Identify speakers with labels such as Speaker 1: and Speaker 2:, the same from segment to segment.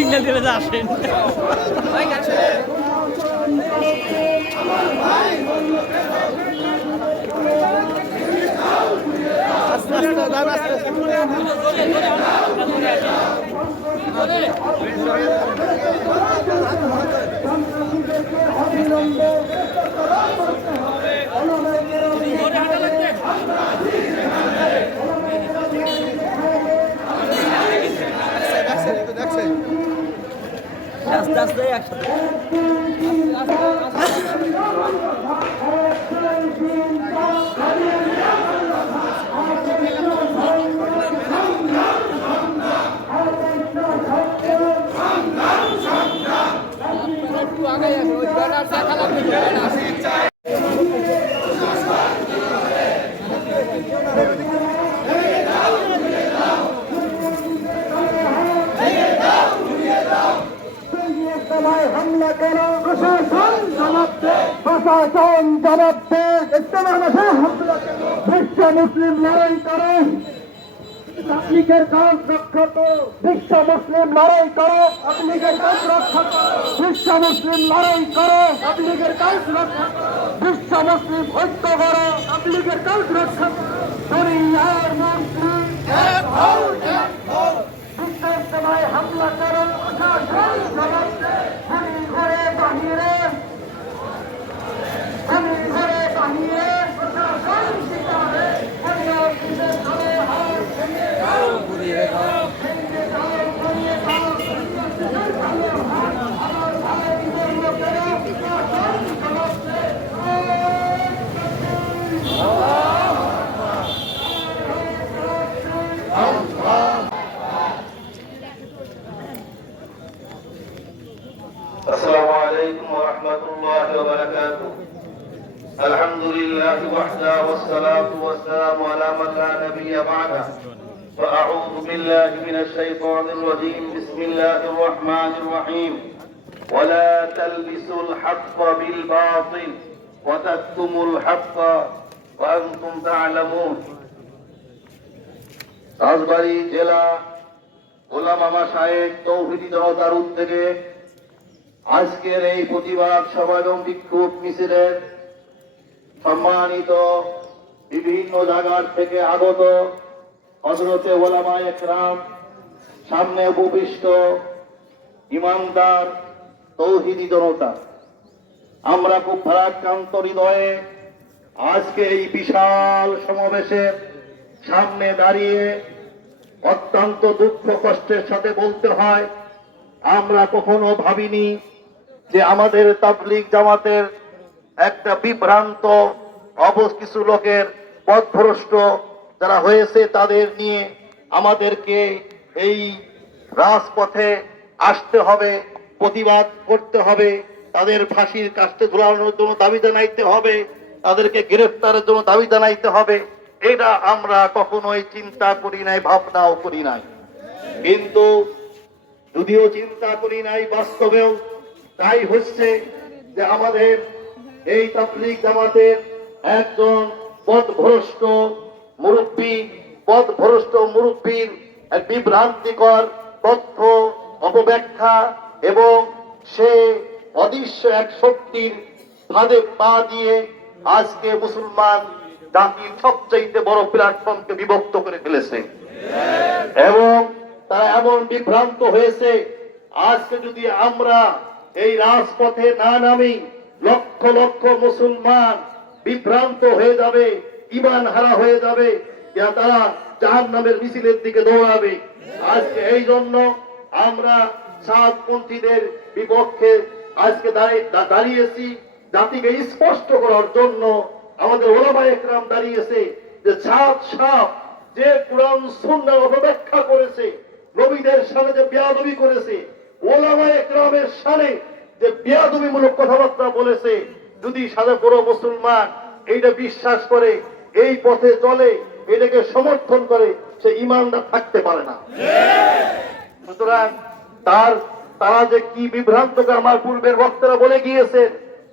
Speaker 1: Signal দিলে যে আসেন। আস্তে আস্তে। একসাথে
Speaker 2: সময় হামলা করো প্রশাসন জবাব দে প্রশাসন জবাব বিশ্ব মুসলিম লড়াই করো তাবলিগের কাজ রক্ষা বিশ্ব মুসলিম লড়াই করো তাবলিগের কাজ রক্ষা বিশ্ব মুসলিম লড়াই করো তাবলিগের কাজ রক্ষা বিশ্ব মুসলিম ঐক্য করো তাবলিগের কাজ রক্ষা দুনিয়ার হও বিশ্বের সময় হামলা করো ঘরে বাহিরে
Speaker 3: ورحمة الله وبركاته الحمد لله وحده والصلاة والسلام على من لا نبي بعده فأعوذ بالله من الشيطان الرجيم بسم الله الرحمن الرحيم ولا تلبسوا الحق بالباطل وتكتموا الحق وأنتم تعلمون রাজবাড়ী জেলা ওলামামা সাহেব তৌহিদি জনতার উদ্যোগে আজকের এই প্রতিবাদ এবং বিক্ষোভ মিছিলের সম্মানিত বিভিন্ন জায়গার থেকে আগত হজরতে ওলামা একরাম, সামনে উপবিষ্ট ইমানদার তৌহিদি জনতা। আমরা খুব ভারাক্রান্ত হৃদয়ে আজকে এই বিশাল সমাবেশের সামনে দাঁড়িয়ে অত্যন্ত দুঃখ কষ্টের সাথে বলতে হয় আমরা কখনো ভাবিনি যে আমাদের তাবলিগ জামাতের একটা বিভ্রান্ত অবশ কিছু লোকের পথভ্রষ্ট যারা হয়েছে তাদের নিয়ে আমাদেরকে এই রাজপথে আসতে হবে, প্রতিবাদ করতে হবে, তাদের ফাঁসির কাস্তে ঝুলানোর জন্য দাবি জানাইতে হবে, তাদেরকে গ্রেফতারের জন্য দাবি জানাইতে হবে। এটা আমরা কখনোই চিন্তা করি নাই, ভাবনাও করি নাই। কিন্তু যদিও চিন্তা করি নাই বাস্তবেও, তাই হচ্ছে যে আমাদের এই তাবলিগ জামাতের একজন পথভ্রষ্ট মুরব্বী পথভ্রষ্ট মুরব্বীর বিভ্রান্তিকর তথ্য, অপব্যাখ্যা এবং সে অদৃশ্য এক শক্তির ফাঁদে পা দিয়ে আজকে মুসলমান জাতির সবচাইতে বড় প্ল্যাটফর্মকে বিভক্ত করে ফেলেছে। এবং তারা এমন বিভ্রান্ত হয়েছে, আজকে যদি আমরা এই রাজপথে না নামি, লক্ষ লক্ষ মুসলমান বিভ্রান্ত হয়ে যাবে, ইমান হারা হয়ে যাবে তারা জাহান নামের মিছিলের দিকে দৌড়াবে। আজকে এই জন্য আমরা সাতপন্থীদের বিপক্ষে আজকে দাঁড়িয়ে- দাঁড়িয়েছি, জাতিকে স্পষ্ট করার জন্য আমাদের ওলামা একরাম দাঁড়িয়েছে যে ছাদ সাপ যে কোরআন সুন্দর অপব্যাখ্যা করেছে নবীদের সামনে যে বেয়াদবি করেছে ওলামা একরামের সামনে যে বেয়াদবিমূলক কথাবার্তা বলেছে যদি সাদা বড় মুসলমান এইটা বিশ্বাস করে এই পথে চলে এটাকে সমর্থন করে সে ইমানদার থাকতে পারে না। সুতরাং তার তারা যে কি বিভ্রান্তকে আমার পূর্বের বক্তারা বলে গিয়েছে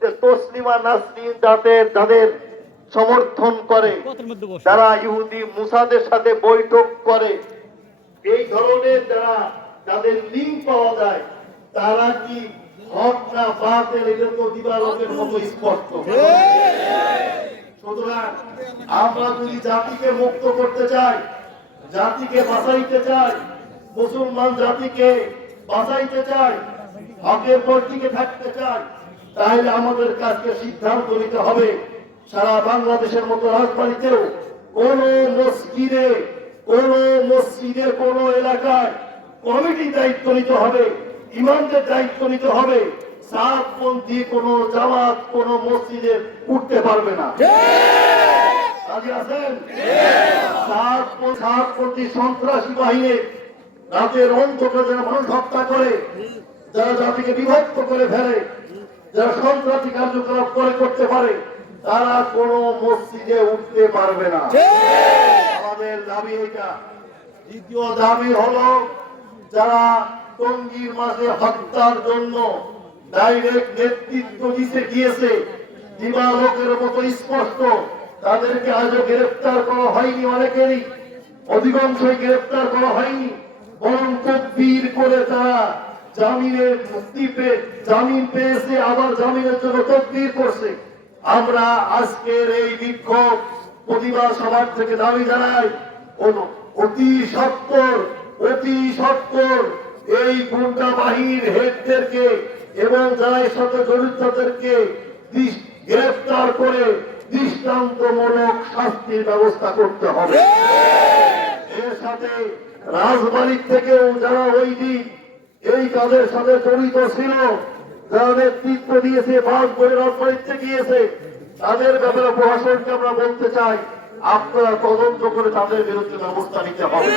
Speaker 3: যে তসলিমা নাসরিন যাদের যাদের সমর্থন করে যারা ইহুদি মুসাদের সাথে বৈঠক করে এই ধরনের যারা তাদের লিঙ্ক পাওয়া যায়, তারা কি হক না বাতেল এটা মতো স্পষ্ট। সুতরাং আমরা যদি জাতিকে মুক্ত করতে চাই, জাতিকে বাঁচাইতে চাই, মুসলমান জাতিকে বাঁচাইতে চাই, হকের পর টিকে থাকতে চাই তাহলে আমাদের কাছে সিদ্ধান্ত নিতে হবে। সারা বাংলাদেশের মতো রাজবাড়িতেও কোন মসজিদে কোন মসজিদে কোন এলাকায় কমিটি দায়িত্ব নিতে হবে, ইমামদের দায়িত্ব নিতে হবে। সাতপন্থী কোন জামাত, কোন মসজিদে উঠতে পারবে না। সন্ত্রাসী করে, যারা জাতিকে বিভক্ত করে ফেলে, যারা সন্ত্রাসী কার্যকলাপ করে করতে পারে, তারা কোন মসজিদে উঠতে পারবে না। আমাদের দাবি এটা। দ্বিতীয় দাবি হলো, যারা টঙ্গীর মাঝে হত্যার জন্য ডাইরেক্ট নেতৃত্ব দিতে গিয়েছে, দিবালোকের মতো স্পষ্ট, তাদেরকে আজও গ্রেফতার করা হয়নি অনেকেরই। অধিকাংশই গ্রেফতার করা হয়নি। বরং তদবির করে তারা জামিনের মুক্তি পেয়ে জামিন পেয়েছে, আবার জামিনের জন্য তদবির করছে। আমরা আজকের এই বিক্ষোভ প্রতিবাদ সবার থেকে দাবি জানাই অতি সত্তর অতি সত্তর, এই গুন্ডা বাহিনীর হেডদেরকে এবং যারা এর সাথে জড়িতদেরকে গ্রেফতার করে দৃষ্টান্তমূলক শাস্তির ব্যবস্থা করতে হবে। এর সাথে রাজবাড়ির থেকেও যারা ওই দিন এই কাজের সাথে জড়িত ছিল, যারা নেতৃত্ব দিয়েছে, বাস করে রাজবাড়িতে গিয়েছে তাদের ব্যাপারে প্রশাসনকে আমরা বলতে চাই আপনারা তদন্ত করে তাদের বিরুদ্ধে ব্যবস্থা নিতে হবে।